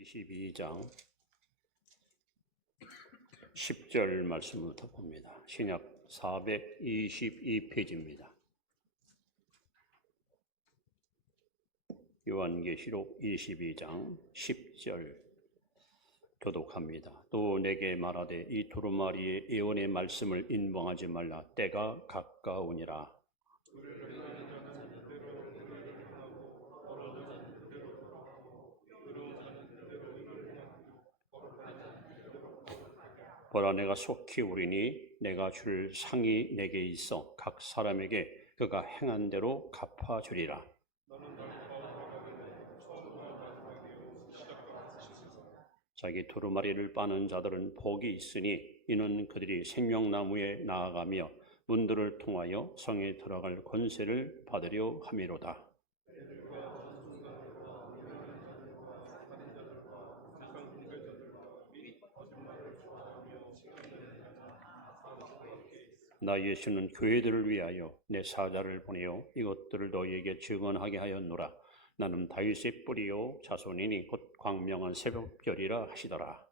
22장 10절 말씀부터 봅니다. 신약 422페이지입니다. 요한계시록 22장 10절 교독합니다. 또 내게 말하되 이 두루마리의 예언의 말씀을 인봉하지 말라. 때가 가까우니라. 보라, 내가 속히 오리니 내가 줄 상이 내게 있어 각 사람에게 그가 행한 대로 갚아주리라. 자기 두루마리를 빠는 자들은 복이 있으니 이는 그들이 생명나무에 나아가며 문들을 통하여 성에 들어갈 권세를 받으려 함이로다. 나 예수는 교회들을 위하여 내 사자를 보내어 이것들을 너희에게 증언하게 하였노라. 나는 다윗의 뿌리요 자손이니 곧 광명한 새벽별이라 하시더라.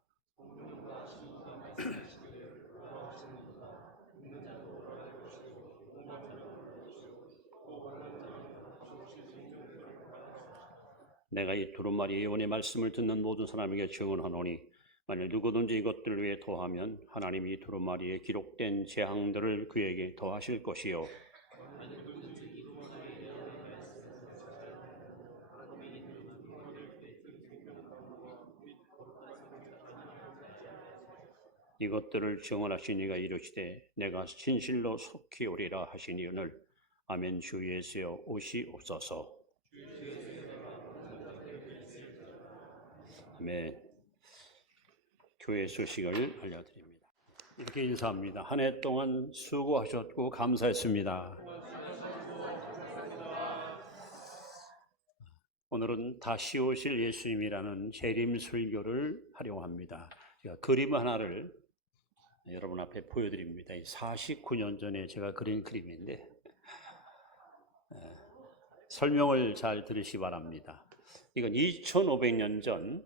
내가 이 두루마리 예언의 말씀을 듣는 모든 사람에게 증언하노니 만일 누구든지 이것들을 위해 더하면 하나님이 이 두루마리에 기록된 재앙들을 그에게 더하실 것이요 이것들을 증언하신 이가 이르시되 내가 진실로 속히 오리라 하시니 오늘 아멘. 주 예수여 오시옵소서. 아멘. 교회 소식을 알려드립니다. 이렇게 인사합니다. 한 해 동안 수고하셨고 감사했습니다. 오늘은 다시 오실 예수님이라는 재림 설교를 하려고 합니다. 제가 그림 하나를 여러분 앞에 보여드립니다. 49년 전에 제가 그린 그림인데 설명을 잘 들으시기 바랍니다. 이건 2500년 전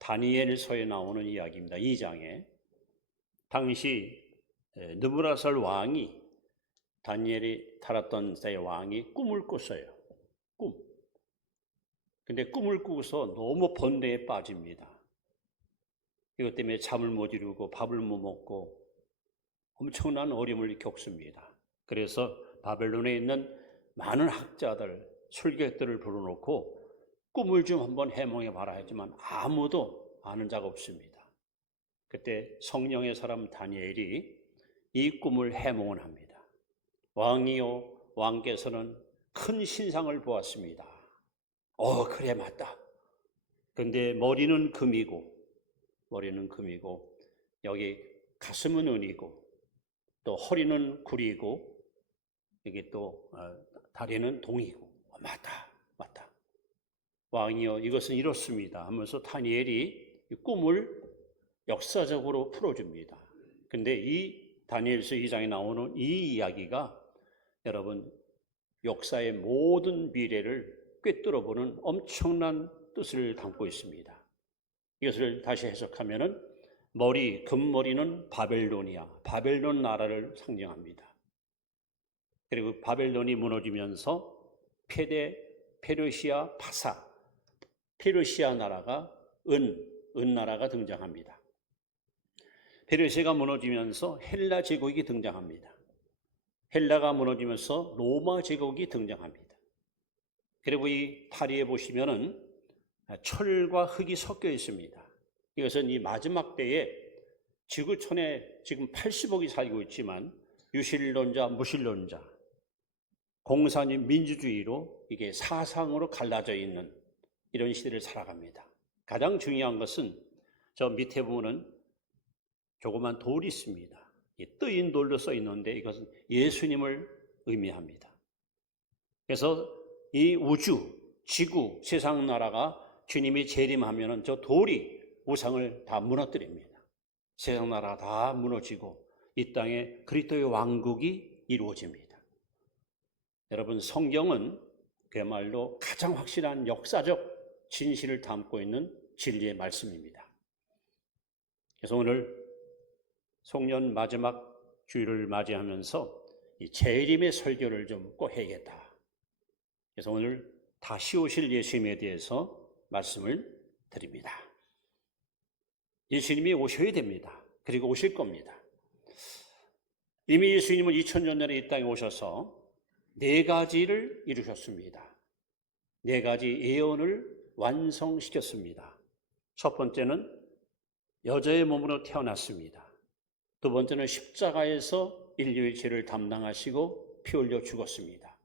다니엘서에 나오는 이야기입니다. 2장에 당시 느부갓네살 왕이 다니엘이 살았던 때의 왕이 꿈을 꿨어요. 꿈. 근데 꿈을 꾸고서 너무 번뇌에 빠집니다. 이것 때문에 잠을 못 이루고 밥을 못 먹고 엄청난 어려움을 겪습니다. 그래서 바벨론에 있는 많은 학자들, 술객들을 불러놓고 꿈을 좀 한번 해몽해 봐라 하지만 아무도 아는 자가 없습니다. 그때 성령의 사람 다니엘이 이 꿈을 해몽을 합니다. 왕이요, 왕께서는 큰 신상을 보았습니다. 그래 맞다. 근데 머리는 금이고 여기 가슴은 은이고 또 허리는 구리고 여기 또 다리는 동이고 맞다. 왕이여 이것은 이렇습니다 하면서 다니엘이 이 꿈을 역사적으로 풀어줍니다. 근데 이 다니엘서 2장에 나오는 이 이야기가 여러분 역사의 모든 미래를 꿰뚫어보는 엄청난 뜻을 담고 있습니다. 이것을 다시 해석하면은 금머리는 바벨론이야. 바벨론 나라를 상징합니다. 그리고 바벨론이 무너지면서 페르시아 파사, 페르시아 나라가 은 나라가 등장합니다. 페르시아가 무너지면서 헬라 제국이 등장합니다. 헬라가 무너지면서 로마 제국이 등장합니다. 그리고 이 다리에 보시면은 철과 흙이 섞여 있습니다. 이것은 이 마지막 때에 지구촌에 지금 80억이 살고 있지만 유실론자, 무실론자, 공산주의, 민주주의로 이게 사상으로 갈라져 있는 이런 시대를 살아갑니다. 가장 중요한 것은 저 밑에 보면은 조그만 돌이 있습니다. 뜨인 돌로 써 있는데 이것은 예수님을 의미합니다. 그래서 이 우주, 지구, 세상 나라가 주님이 재림하면은 저 돌이 우상을 다 무너뜨립니다. 세상 나라가 다 무너지고 이 땅에 그리스도의 왕국이 이루어집니다. 여러분 성경은 그야말로 가장 확실한 역사적 진실을 담고 있는 진리의 말씀입니다. 그래서 오늘 송년 마지막 주일을 맞이하면서 이 재림의 설교를 좀 꼭 해야겠다. 그래서 오늘 다시 오실 예수님에 대해서 말씀을 드립니다. 예수님이 오셔야 됩니다. 그리고 오실 겁니다. 이미 예수님은 2000년 전에 이 땅에 오셔서 4가지를 이루셨습니다. 4가지 예언을 완성시켰습니다. 첫 번째는 여자의 몸으로 태어났습니다. 두 번째는 십자가에서 인류의 죄를 담당하시고 피 흘려 죽었습니다.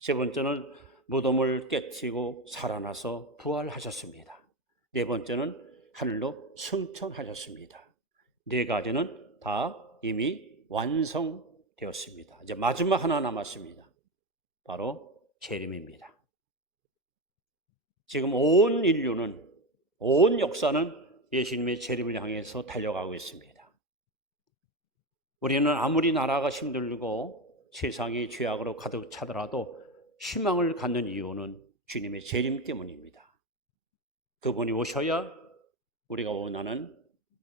세 번째는 무덤을 깨트리고 살아나서 부활하셨습니다. 네 번째는 하늘로 승천하셨습니다. 4가지는 다 이미 완성되었습니다. 이제 마지막 하나 남았습니다. 바로 재림입니다. 지금 온 인류는, 온 역사는 예수님의 재림을 향해서 달려가고 있습니다. 우리는 아무리 나라가 힘들고 세상이 죄악으로 가득 차더라도 희망을 갖는 이유는 주님의 재림 때문입니다. 그분이 오셔야 우리가 원하는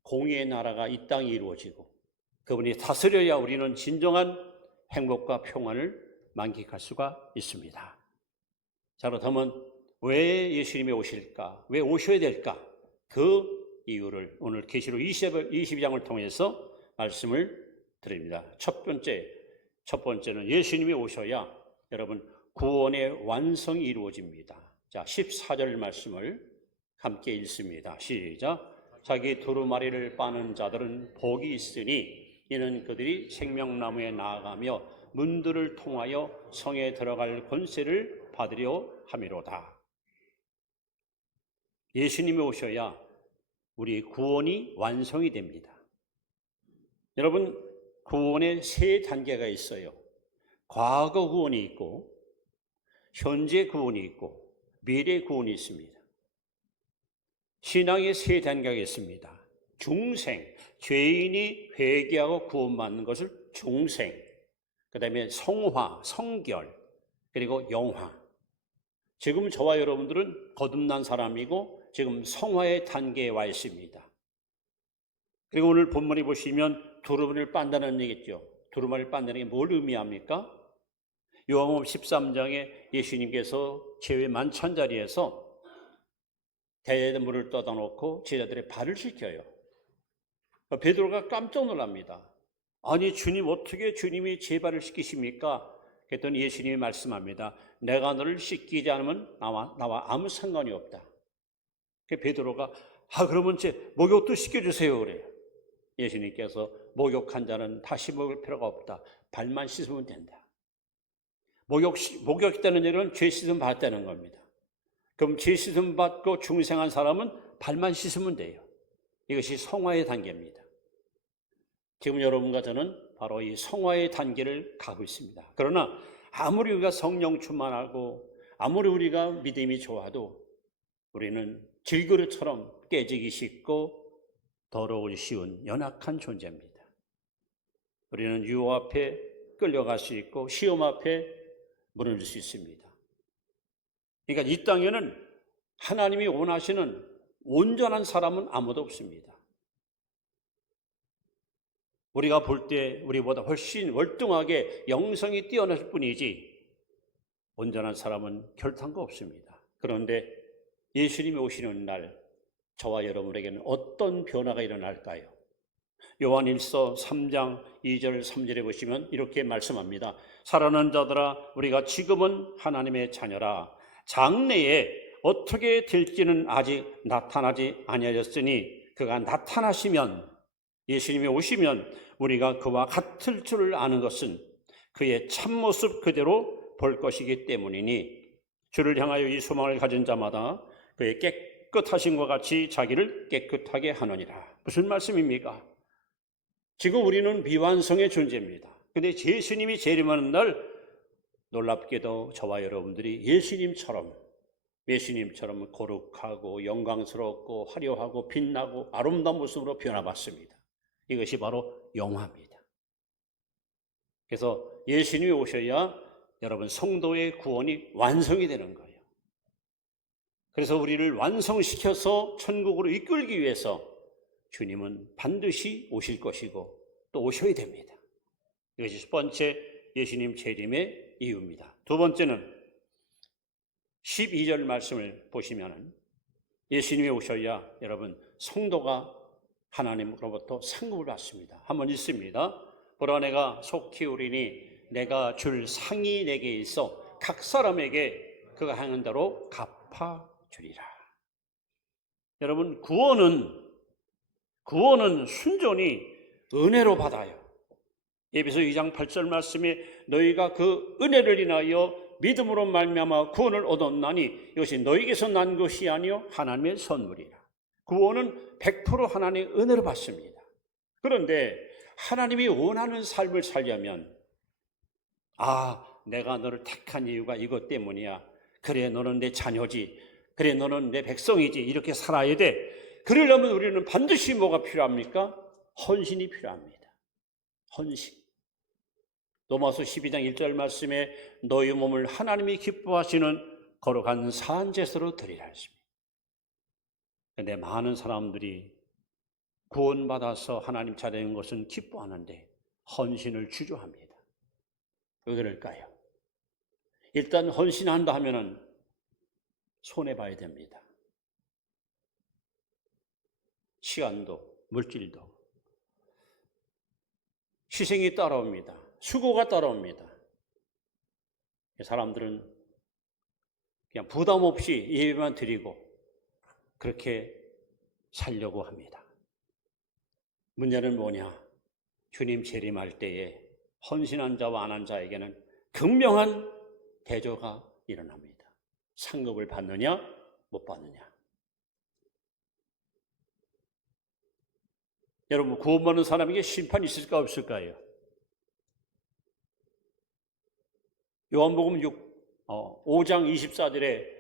공의의 나라가 이 땅에 이루어지고 그분이 다스려야 우리는 진정한 행복과 평안을 만끽할 수가 있습니다. 자, 그렇다면 왜 예수님이 오실까? 왜 오셔야 될까? 그 이유를 오늘 계시록 22장을 통해서 말씀을 드립니다. 첫 번째는 예수님이 오셔야 여러분 구원의 완성이 이루어집니다. 자, 14절 말씀을 함께 읽습니다. 시작. 자기 두루마리를 빠는 자들은 복이 있으니 이는 그들이 생명나무에 나아가며 문들을 통하여 성에 들어갈 권세를 받으려 함이로다. 예수님이 오셔야 우리 구원이 완성이 됩니다. 여러분, 구원의 3단계가 있어요. 과거 구원이 있고 현재 구원이 있고 미래 구원이 있습니다. 신앙의 3단계가 있습니다. 중생, 죄인이 회개하고 구원받는 것을 중생, 그 다음에 성화, 성결, 그리고 영화. 지금 저와 여러분들은 거듭난 사람이고 지금 성화의 단계에 와 있습니다. 그리고 오늘 본문에 보시면 두루마리를 빤다는 얘기죠. 두루마리를 빤다는 게 뭘 의미합니까? 요한복음 13장에 예수님께서 제회 만찬 자리에서 대물을 떠다 놓고 제자들의 발을 씻겨요. 베드로가 깜짝 놀랍니다. 아니 주님, 어떻게 주님이 제 발을 씻기십니까? 그랬더니 예수님이 말씀합니다. 내가 너를 씻기지 않으면 나와 아무 상관이 없다. 베드로가 그러면 제 목욕도 씻겨주세요 그래요. 예수님께서 목욕한 자는 다시 먹을 필요가 없다. 발만 씻으면 된다. 목욕했다는 얘기는 죄 씻음 받았다는 겁니다. 그럼 죄 씻음 받고 중생한 사람은 발만 씻으면 돼요. 이것이 성화의 단계입니다. 지금 여러분과 저는 바로 이 성화의 단계를 가고 있습니다. 그러나 아무리 우리가 성령 충만하고 아무리 우리가 믿음이 좋아도 우리는 질그릇처럼 깨지기 쉽고 더러우기 쉬운 연약한 존재입니다. 우리는 유혹 앞에 끌려갈 수 있고 시험 앞에 무너질 수 있습니다. 그러니까 이 땅에는 하나님이 원하시는 온전한 사람은 아무도 없습니다. 우리가 볼 때 우리보다 훨씬 월등하게 영성이 뛰어날 뿐이지 온전한 사람은 결단코 없습니다. 그런데 예수님이 오시는 날 저와 여러분에게는 어떤 변화가 일어날까요? 요한일서 3장 2절 3절에 보시면 이렇게 말씀합니다. 사랑하는 자들아, 우리가 지금은 하나님의 자녀라. 장래에 어떻게 될지는 아직 나타나지 아니하였으니 그가 나타나시면, 예수님이 오시면 우리가 그와 같을 줄을 아는 것은 그의 참모습 그대로 볼 것이기 때문이니 주를 향하여 이 소망을 가진 자마다 그의 깨끗하심과 같이 자기를 깨끗하게 하느니라. 무슨 말씀입니까? 지금 우리는 미완성의 존재입니다. 그런데 예수님이 재림하는 날 놀랍게도 저와 여러분들이 예수님처럼 거룩하고 영광스럽고 화려하고 빛나고 아름다운 모습으로 변화받습니다. 이것이 바로 영화입니다. 그래서 예수님이 오셔야 여러분 성도의 구원이 완성이 되는 거예요. 그래서 우리를 완성시켜서 천국으로 이끌기 위해서 주님은 반드시 오실 것이고 또 오셔야 됩니다. 이것이 첫 번째 예수님 재림의 이유입니다. 두 번째는 12절 말씀을 보시면 예수님이 오셔야 여러분 성도가 하나님으로부터 상급을 받습니다. 한번 읽습니다. 보라 내가 속 키우리니 내가 줄 상이 내게 있어 각 사람에게 그가 행한 대로 갚아주리라. 여러분 구원은 순전히 은혜로 받아요. 에베소 2장 8절 말씀에 너희가 그 은혜를 인하여 믿음으로 말미암아 구원을 얻었나니 이것이 너희에게서 난 것이 아니요 하나님의 선물이라. 구원은 100% 하나님의 은혜로 받습니다. 그런데 하나님이 원하는 삶을 살려면 내가 너를 택한 이유가 이것 때문이야. 그래 너는 내 자녀지. 그래 너는 내 백성이지. 이렇게 살아야 돼. 그러려면 우리는 반드시 뭐가 필요합니까? 헌신이 필요합니다. 헌신. 로마서 12장 1절 말씀에 너희 몸을 하나님이 기뻐하시는 거룩한 산제사로 드리라 했습니다. 그런데 많은 사람들이 구원받아서 하나님 자녀인 것은 기뻐하는데 헌신을 주저합니다. 왜 그럴까요? 일단 헌신한다 하면은 손해봐야 됩니다. 시간도 물질도 희생이 따라옵니다. 수고가 따라옵니다. 사람들은 그냥 부담 없이 예배만 드리고 그렇게 살려고 합니다. 문제는 뭐냐? 주님 재림할 때에 헌신한 자와 안 한 자에게는 극명한 대조가 일어납니다. 상급을 받느냐 못 받느냐. 여러분 구원받는 사람에게 심판이 있을까 없을까요? 요한복음 5장 24절에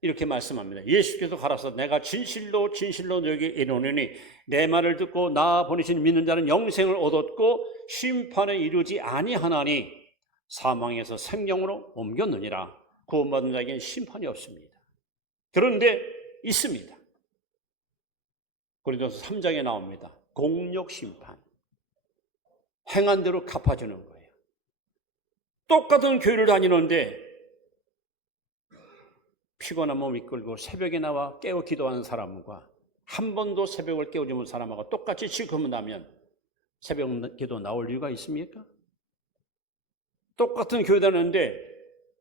이렇게 말씀합니다. 예수께서 가라사 내가 진실로 진실로 너에게 이르노니 내 말을 듣고 나 보내신 믿는 자는 영생을 얻었고 심판에 이르지 아니하나니 사망에서 생명으로 옮겼느니라. 구원받은 자에게는 심판이 없습니다. 그런데 있습니다. 고린도서 3장에 나옵니다. 공력 심판. 행한 대로 갚아주는 거예요. 똑같은 교회를 다니는데 피곤한 몸 이끌고 새벽에 나와 깨어 기도하는 사람과 한 번도 새벽을 깨우지 못한 사람하고 똑같이 취급한다면 새벽 기도 나올 이유가 있습니까? 똑같은 교회 다니는데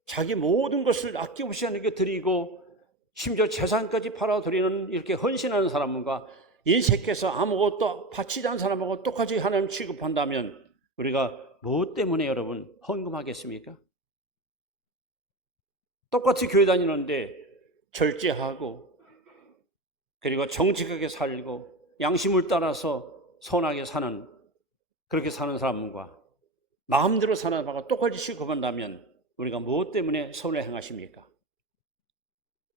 자기 모든 것을 아낌없이 하나님께 드리고 심지어 재산까지 팔아드리는 이렇게 헌신하는 사람과 인색해서 아무것도 바치지 않은 사람하고 똑같이 하나님 취급한다면 우리가 무엇 때문에 여러분 헌금하겠습니까? 똑같이 교회 다니는데 절제하고 그리고 정직하게 살고 양심을 따라서 선하게 사는 그렇게 사는 사람과 마음대로 사는 사람과 똑같이 취급한다면 우리가 무엇 때문에 선을 행하십니까?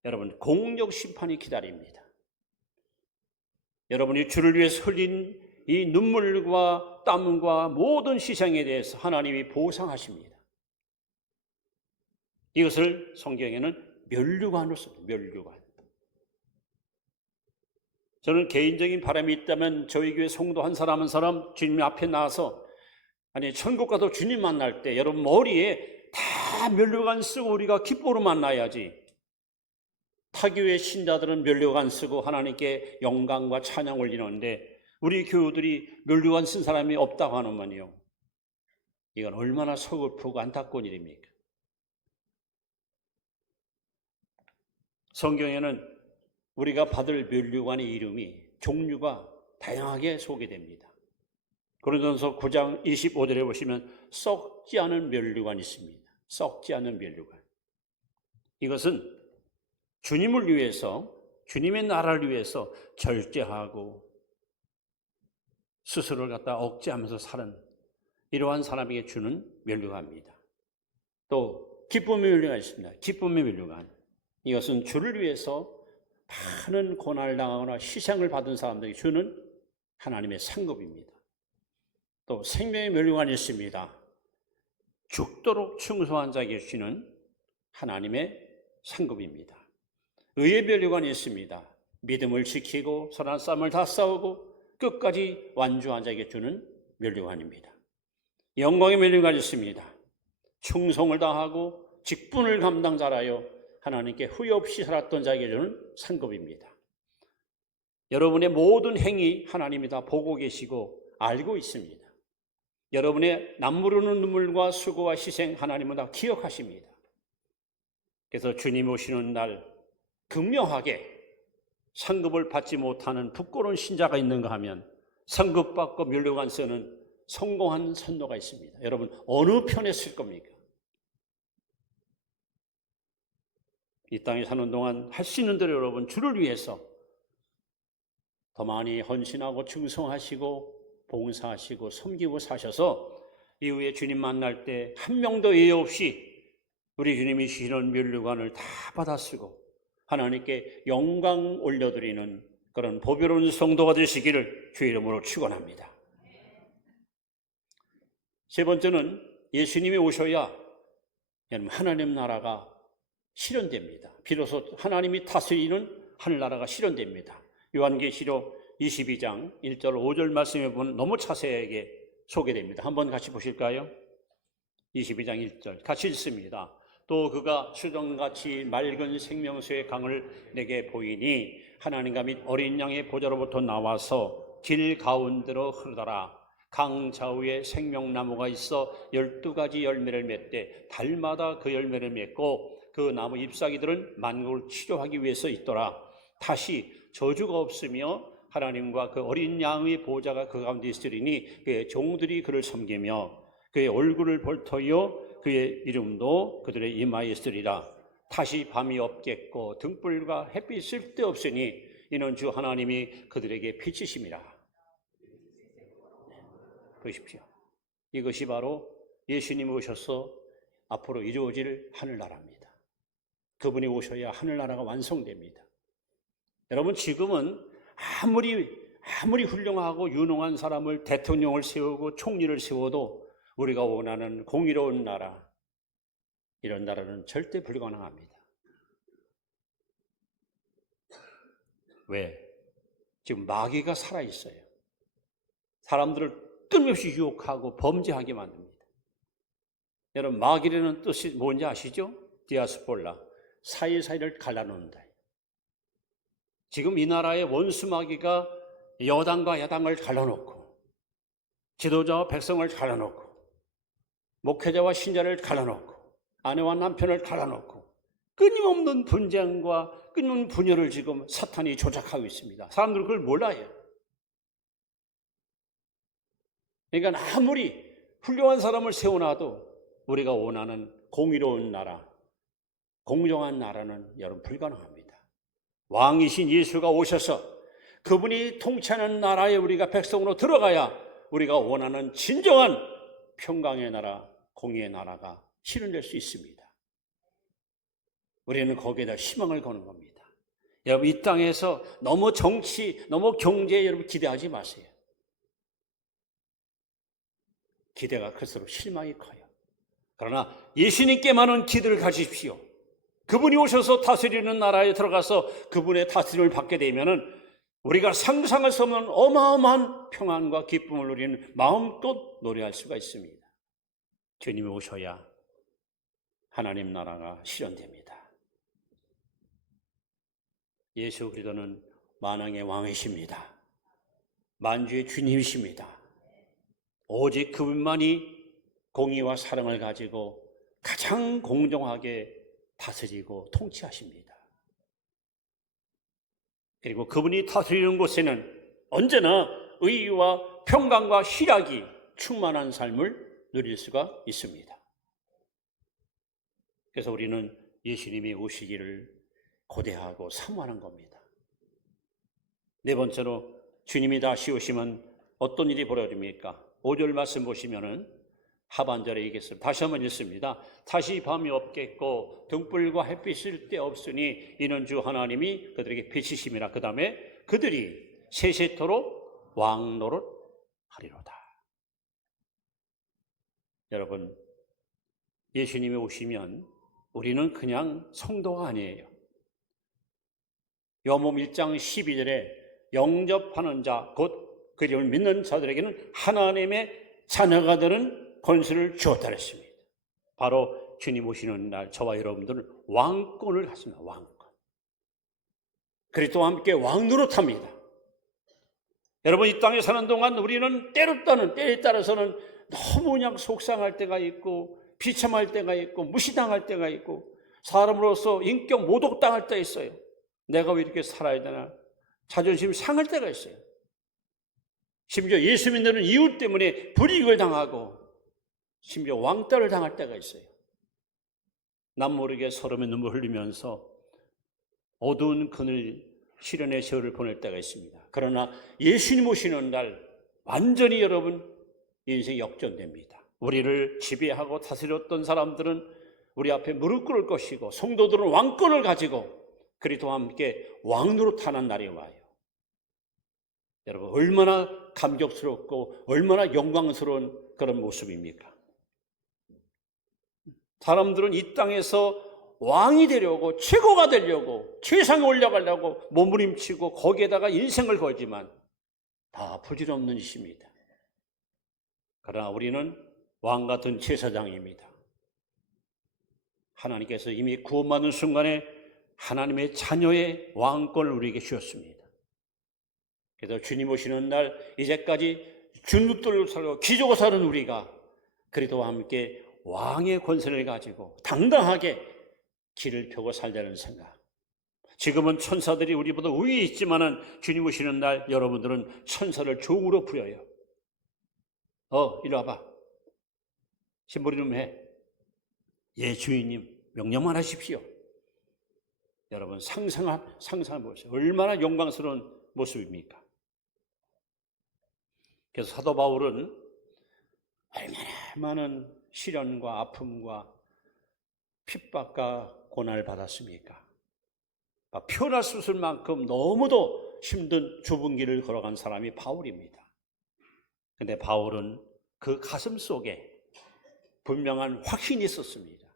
여러분 공력 심판이 기다립니다. 여러분이 주를 위해서 흘린 이 눈물과 땀과 모든 희생에 대해서 하나님이 보상하십니다. 이것을 성경에는 면류관으로 씁니다. 면류관. 저는 개인적인 바람이 있다면 저희 교회 성도 한 사람 한 사람 주님 앞에 나와서 천국 가도 주님 만날 때 여러분 머리에 다 면류관 쓰고 우리가 기뻐로 만나야지. 타교회 신자들은 면류관 쓰고 하나님께 영광과 찬양 올리는데 우리 교우들이 면류관 쓴 사람이 없다고 하는만요. 이건 얼마나 서글프고 안타까운 일입니까? 성경에는 우리가 받을 면류관의 이름이 종류가 다양하게 소개됩니다. 고린도전서 9장 25절에 보시면 썩지 않은 면류관이 있습니다. 썩지 않은 면류관. 이것은 주님을 위해서 주님의 나라를 위해서 절제하고 스스로를 갖다 억제하면서 사는 이러한 사람에게 주는 면류관입니다. 또 기쁨의 면류관이 있습니다. 기쁨의 면류관. 이것은 주를 위해서 많은 고난을 당하거나 희생을 받은 사람들에게 주는 하나님의 상급입니다. 또 생명의 면류관이 있습니다. 죽도록 충성한 자에게 주시는 하나님의 상급입니다. 의의 면류관이 있습니다. 믿음을 지키고 선한 싸움을 다 싸우고 끝까지 완주한 자에게 주는 면류관입니다. 영광의 면류관이 있습니다. 충성을 다하고 직분을 감당자라여 하나님께 후회 없이 살았던 자에게 주는 상급입니다. 여러분의 모든 행위 하나님이 다 보고 계시고 알고 있습니다. 여러분의 남부르는 눈물과 수고와 희생 하나님은 다 기억하십니다. 그래서 주님 오시는 날 극명하게 상급을 받지 못하는 부끄러운 신자가 있는가 하면 상급받고 면류관 쓰는 성공한 선노가 있습니다. 여러분 어느 편에 쓸 겁니까? 이 땅에 사는 동안 할 수 있는 대로 여러분 주를 위해서 더 많이 헌신하고 충성하시고 봉사하시고 섬기고 사셔서 이후에 주님 만날 때 한 명도 예외 없이 우리 주님이 주시는 면류관을 다 받아 쓰고 하나님께 영광 올려드리는 그런 보배로운 성도가 되시기를 주의 이름으로 축원합니다. 세 번째는 예수님이 오셔야 하나님 나라가 실현됩니다. 비로소 하나님이 다스리는 하늘나라가 실현됩니다. 요한계시록 22장 1절 5절 말씀에 보면 너무 자세하게 소개됩니다. 한번 같이 보실까요? 22장 1절 같이 읽습니다. 또 그가 수정같이 맑은 생명수의 강을 내게 보이니 하나님과 및 어린 양의 보좌로부터 나와서 길 가운데로 흐르더라. 강 좌우에 생명나무가 있어 12가지 열매를 맺되 달마다 그 열매를 맺고 그 나무 잎사귀들은 만국을 치료하기 위해서 있더라. 다시 저주가 없으며 하나님과 그 어린 양의 보좌가 그 가운데 있으리니 그의 종들이 그를 섬기며 그의 얼굴을 볼터여 그의 이름도 그들의 이마에 있으리라. 다시 밤이 없겠고 등불과 햇빛 쓸데없으니 이는 주 하나님이 그들에게 비치심이라. 보십시오. 이것이 바로 예수님이 오셔서 앞으로 이루어질 하늘나라입니다. 그분이 오셔야 하늘나라가 완성됩니다. 여러분 지금은 아무리 훌륭하고 유능한 사람을 대통령을 세우고 총리를 세워도 우리가 원하는 공의로운 나라, 이런 나라는 절대 불가능합니다. 왜? 지금 마귀가 살아있어요. 사람들을 끊임없이 유혹하고 범죄하게 만듭니다. 여러분 마귀라는 뜻이 뭔지 아시죠? 디아스폴라, 사이사이를 갈라놓는다. 지금 이 나라의 원수 마귀가 여당과 야당을 갈라놓고 지도자와 백성을 갈라놓고 목회자와 신자를 갈라놓고 아내와 남편을 갈라놓고 끊임없는 분쟁과 끊임없는 분열을 지금 사탄이 조작하고 있습니다. 사람들은 그걸 몰라요. 그러니까 아무리 훌륭한 사람을 세워놔도 우리가 원하는 공의로운 나라, 공정한 나라는 여러분 불가능합니다. 왕이신 예수가 오셔서 그분이 통치하는 나라에 우리가 백성으로 들어가야 우리가 원하는 진정한 평강의 나라, 공의의 나라가 실현될 수 있습니다. 우리는 거기에다 희망을 거는 겁니다. 여러분 이 땅에서 너무 정치, 너무 경제에 여러분 기대하지 마세요. 기대가 클수록 실망이 커요. 그러나 예수님께만은 기대를 가지십시오. 그분이 오셔서 다스리는 나라에 들어가서 그분의 다스림을 받게 되면은 우리가 상상할 수 없는 어마어마한 평안과 기쁨을 누리는 마음껏 노래할 수가 있습니다. 주님이 오셔야 하나님 나라가 실현됩니다. 예수 그리스도는 만왕의 왕이십니다. 만주의 주님이십니다. 오직 그분만이 공의와 사랑을 가지고 가장 공정하게 다스리고 통치하십니다. 그리고 그분이 다스리는 곳에는 언제나 의와 평강과 희락이 충만한 삶을 누릴 수가 있습니다. 그래서 우리는 예수님이 오시기를 고대하고 사모하는 겁니다. 네 번째로 주님이 다시 오시면 어떤 일이 벌어집니까? 5절 말씀 보시면은 하반절에 얘기했습니다. 다시 한번 읽습니다. 다시 밤이 없겠고 등불과 햇빛 쓸데 없으니 이는 주 하나님이 그들에게 비치심이라. 그 다음에 그들이 세세토록 왕노릇 하리로다. 여러분 예수님이 오시면 우리는 그냥 성도가 아니에요. 요한복음 1장 12절에 영접하는 자, 곧 그 이름을 믿는 자들에게는 하나님의 자녀가 되는 권세를 주었다 했습니다. 바로 주님 오시는 날 저와 여러분들은 왕권을 갖습니다. 왕권. 그리스도와 함께 왕노릇합니다. 여러분, 이 땅에 사는 동안 우리는 때에 따라서는 너무 그냥 속상할 때가 있고 비참할 때가 있고 무시당할 때가 있고 사람으로서 인격 모독당할 때가 있어요. 내가 왜 이렇게 살아야 되나, 자존심 상할 때가 있어요. 심지어 예수 믿는 이유 때문에 불이익을 당하고 심지어 왕따를 당할 때가 있어요. 남 모르게 서름의 눈물 흘리면서 어두운 그늘 시련의 세월을 보낼 때가 있습니다. 그러나 예수님 오시는 날 완전히 여러분 인생이 역전됩니다. 우리를 지배하고 다스렸던 사람들은 우리 앞에 무릎 꿇을 것이고 성도들은 왕권을 가지고 그리스도와 함께 왕으로 타는 날이 와요. 여러분, 얼마나 감격스럽고 얼마나 영광스러운 그런 모습입니까? 사람들은 이 땅에서 왕이 되려고, 최고가 되려고, 최상에 올라가려고 몸부림치고 거기에다가 인생을 걸지만 다 부질없는 짓입니다. 그러나 우리는 왕 같은 제사장입니다. 하나님께서 이미 구원받는 순간에 하나님의 자녀의 왕권을 우리에게 주셨습니다. 그래서 주님 오시는 날 이제까지 주눅들고 살고 기저고 사는 우리가 그리스도와 함께 왕의 권세를 가지고 당당하게 길을 펴고 살자는 생각. 지금은 천사들이 우리보다 위에 있지만은 주님 오시는 날 여러분들은 천사를 종으로 부여요. 이리 와봐. 신부리 좀 해. 예, 주인님, 명령만 하십시오. 여러분, 상상해보세요. 얼마나 영광스러운 모습입니까? 그래서 사도 바울은 얼마나 많은 시련과 아픔과 핍박과 고난을 받았습니까? 표나 쑤술 만큼 너무도 힘든 좁은 길을 걸어간 사람이 바울입니다. 그런데 바울은 그 가슴 속에 분명한 확신이 있었습니다.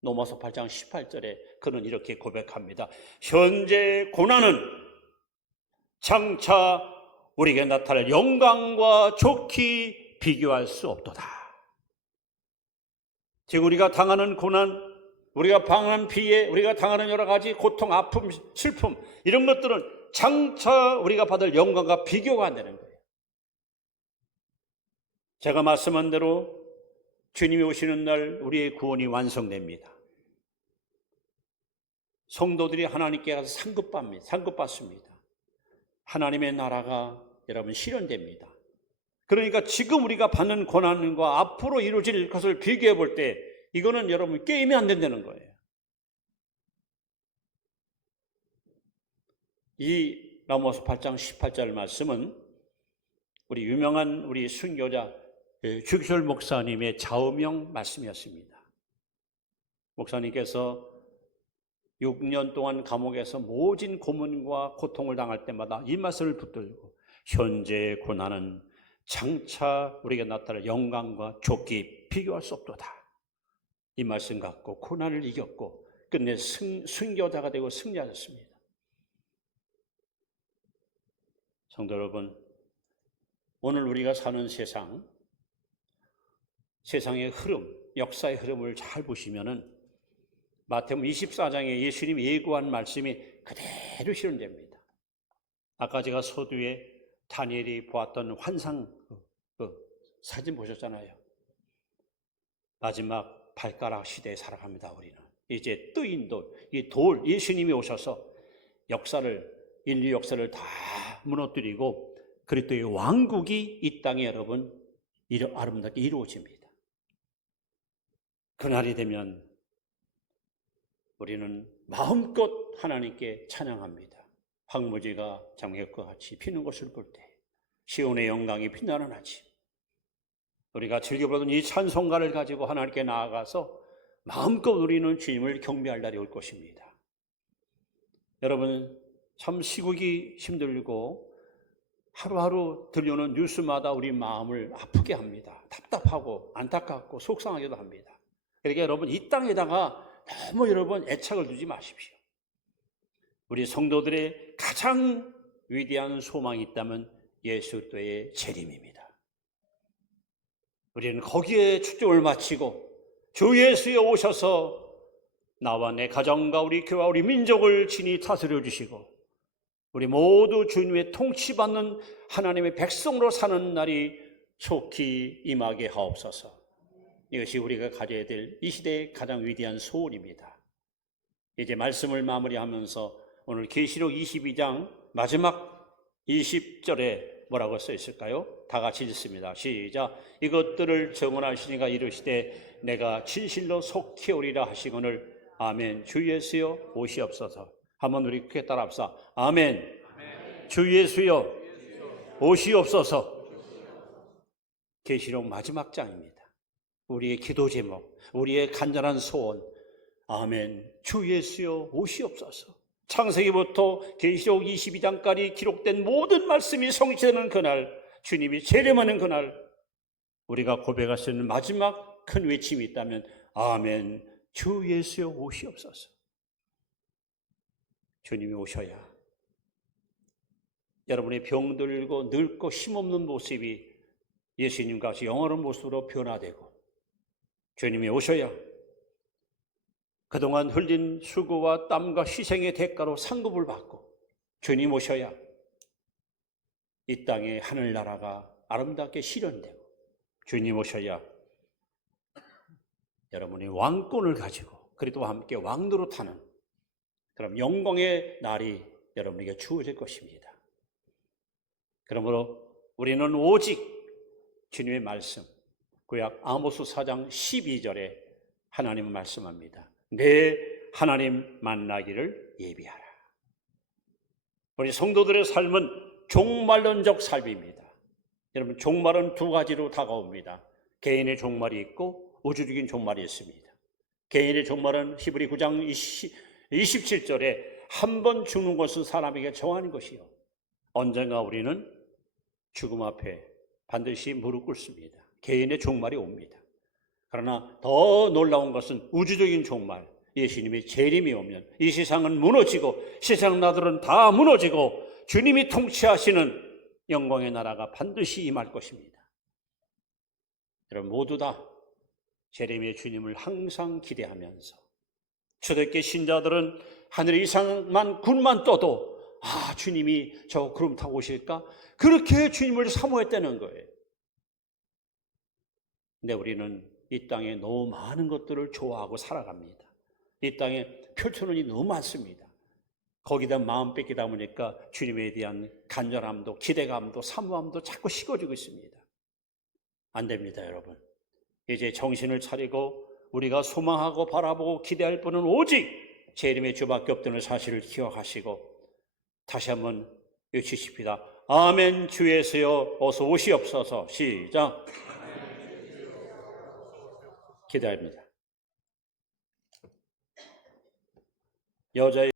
로마서 8장 18절에 그는 이렇게 고백합니다. 현재 고난은 장차 우리에게 나타날 영광과 좋게 비교할 수 없도다. 즉 우리가 당하는 고난, 우리가 당하는 피해, 우리가 당하는 여러 가지 고통, 아픔, 슬픔, 이런 것들은 장차 우리가 받을 영광과 비교가 안 되는 거예요. 제가 말씀한 대로 주님이 오시는 날 우리의 구원이 완성됩니다. 성도들이 하나님께 가서 상급받습니다. 하나님의 나라가 여러분 실현됩니다. 그러니까 지금 우리가 받는 고난과 앞으로 이루어질 것을 비교해 볼 때 이거는 여러분 게임이 안 된다는 거예요. 이 로마서 8장 18절 말씀은 우리 유명한 우리 순교자 주기철 목사님의 좌우명 말씀이었습니다. 목사님께서 6년 동안 감옥에서 모진 고문과 고통을 당할 때마다 이 말씀을 붙들고 현재의 고난은 장차 우리에게 나타날 영광과 좋게 비교할 수 없도다. 이 말씀 갖고 고난을 이겼고 끝내 순교자가 되고 승리하셨습니다. 성도 여러분, 오늘 우리가 사는 세상의 흐름, 역사의 흐름을 잘 보시면은 마태복음 24장에 예수님이 예고한 말씀이 그대로 실현됩니다. 아까 제가 서두에 다니엘이 보았던 환상 사진 보셨잖아요. 마지막 발가락 시대에 살아갑니다. 우리는 이제 뜨인 돌, 예수님이 오셔서 인류 역사를 다 무너뜨리고 그리스도의 왕국이 이 땅에 여러분 아름답게 이루어집니다. 그날이 되면 우리는 마음껏 하나님께 찬양합니다. 황무지가 장미꽃과 같이 피는 것을 볼 때 시온의 영광이 빛나는 아침, 우리가 즐겨보던 이 찬송가를 가지고 하나님께 나아가서 마음껏 우리는 주님을 경배할 날이 올 것입니다. 여러분, 참 시국이 힘들고 하루하루 들려오는 뉴스마다 우리 마음을 아프게 합니다. 답답하고 안타깝고 속상하기도 합니다. 그러니까 여러분, 이 땅에다가 너무 여러분 애착을 두지 마십시오. 우리 성도들의 가장 위대한 소망이 있다면 예수 그리스도의 재림입니다. 우리는 거기에 초점을 맞추고 주 예수에 오셔서 나와 내 가정과 우리 교회와 우리 민족을 친히 다스려 주시고 우리 모두 주님의 통치받는 하나님의 백성으로 사는 날이 속히 임하게 하옵소서. 이것이 우리가 가져야 될 이 시대의 가장 위대한 소원입니다. 이제 말씀을 마무리하면서 오늘 계시록 22장 마지막 20절에 뭐라고 써 있을까요? 다 같이 읽습니다. 시작. 이것들을 정언하시니가 이르시되 내가 진실로 속히 오리라 하시거늘 아멘. 주 예수여 오시옵소서. 한번 우리 크게 따라합시다. 아멘. 주 예수여 오시옵소서. 계시록 마지막 장입니다. 우리의 기도 제목, 우리의 간절한 소원. 아멘. 주 예수여 오시옵소서. 창세기부터 계시록 22장까지 기록된 모든 말씀이 성취되는 그날, 주님이 재림하는 그날, 우리가 고백할 수 있는 마지막 큰 외침이 있다면 아멘. 주 예수여 오시옵소서. 주님이 오셔야 여러분의 병들고 늙고 힘없는 모습이 예수님과 같이 영원한 모습으로 변화되고, 주님이 오셔야 그동안 흘린 수고와 땀과 희생의 대가로 상급을 받고, 주님 오셔야 이 땅의 하늘나라가 아름답게 실현되고, 주님 오셔야 여러분이 왕권을 가지고 그리스도와 함께 왕노로 타는 그럼 영광의 날이 여러분에게 주어질 것입니다. 그러므로 우리는 오직 주님의 말씀, 구약 아모스 4장 12절에 하나님은 말씀합니다. 내 하나님 만나기를 예비하라. 우리 성도들의 삶은 종말론적 삶입니다. 여러분, 종말은 두 가지로 다가옵니다. 개인의 종말이 있고 우주적인 종말이 있습니다. 개인의 종말은 히브리 9장 27절에 한 번 죽는 것은 사람에게 정하는 것이요, 언젠가 우리는 죽음 앞에 반드시 무릎 꿇습니다. 개인의 종말이 옵니다. 그러나 더 놀라운 것은 우주적인 종말, 예수님의 재림이 오면 이 세상은 무너지고 세상 나들은 다 무너지고 주님이 통치하시는 영광의 나라가 반드시 임할 것입니다. 여러분 모두 다 재림의 주님을 항상 기대하면서, 초대교회 신자들은 하늘 이상만 굴만 떠도 주님이 저 구름 타고 오실까? 그렇게 주님을 사모했다는 거예요. 근데 우리는 이 땅에 너무 많은 것들을 좋아하고 살아갑니다. 이 땅에 펼쳐놓은 일이 너무 많습니다. 거기다 마음 뺏기다 보니까 주님에 대한 간절함도 기대감도 사모함도 자꾸 식어지고 있습니다. 안 됩니다, 여러분. 이제 정신을 차리고 우리가 소망하고 바라보고 기대할 분은 오직 재림의 주밖에 없다는 사실을 기억하시고 다시 한번 외치십시다. 아멘. 주 예수여 어서 오시옵소서. 시작. 기도합니다. 여자의